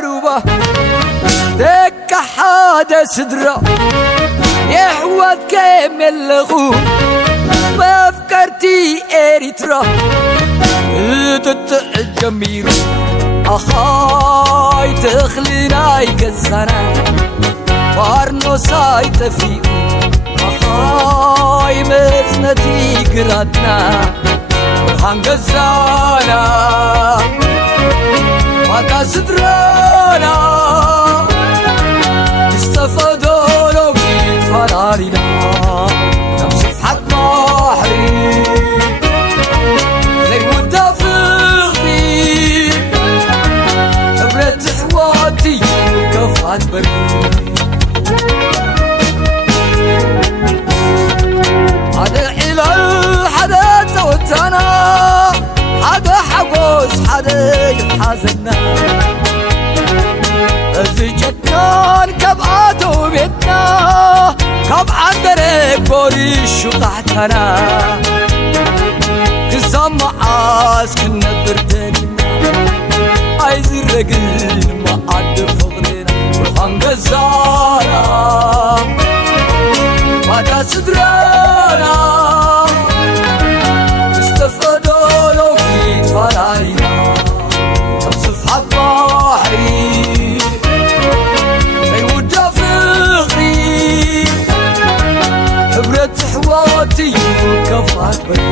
حادروبة دك حادة سدرة يحوت كيم اللغو ما فكرتي إريترا تتجمير أخاي تخلينا يكزنا بارنو ساي تفيق أخاي مزنتي قراتنا هنقزانا ماتا سدرانا استفادونا بيت فرارنا نمسف حق بحري زي ودا فغري خبرت حواتي كفات بري هذا حلال حدا توتنا حدا حبوس حدا يحازنا ازي جكان كبعاتو بيتنا كب عندرك بوريش وقعتنا كزام معاس كنا بردنا عايز الرجل ما عد فغرنا وهنقزانا ماتا سدرانا استفادونا بيت فرارينا نمسف حق بحري زي ودا فغري حبرة حواتي وكفات بري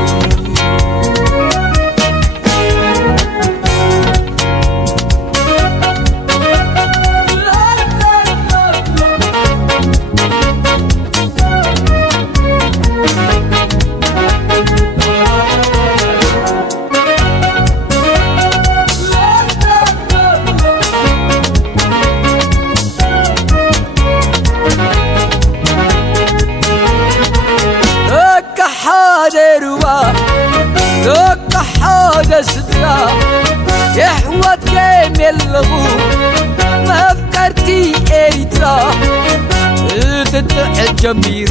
حادروبة دك حادة سدرة يحوت كيم يلغو ما فكرتي إريترا تتجمير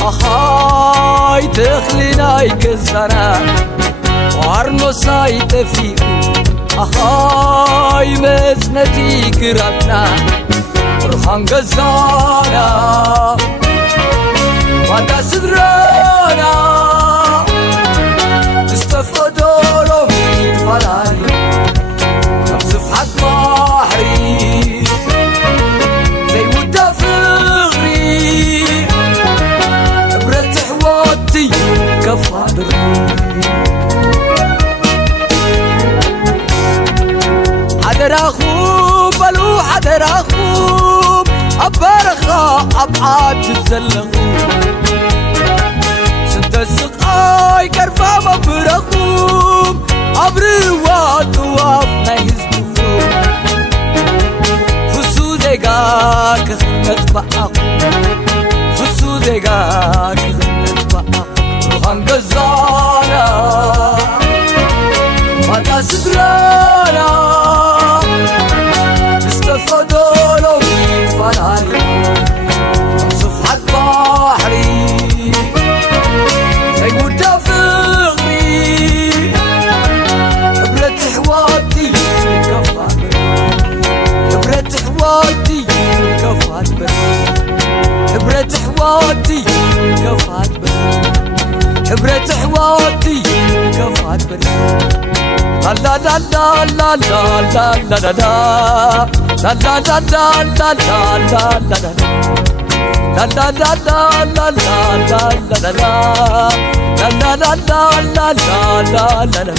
أخاي تخلينا يكزنا وارنو ساي تفيق أخاي مزنتي كراتنا روحان قزانا ماتا سدرانا استفادونا بيت فراري نمسف حق بحري زي ودا فغري حبرة حواتي وكفات بري حدر أخوب بلو حدر أخوب أبرخا أبعاد تتزلغو السقاي كرفا مبرقوم أبروات وافنا يزبو فسو زيقا كخنت بقاقو فسو زيقا كخنت بقاقو روحان قزانا ماتا سدرانا استفادونا بيت فراري نمسف حق بحري زي ودا فغري حبرة حواتي وكفات بري حبرة حواتي وكفات بري حبرة حواتي وكفات بري حبرة حواتي وكفات بري لا لا لا لا لا لا لا لا لا لا لا لا لا لا لا لا La la la la la la la la la la la la la la la la la la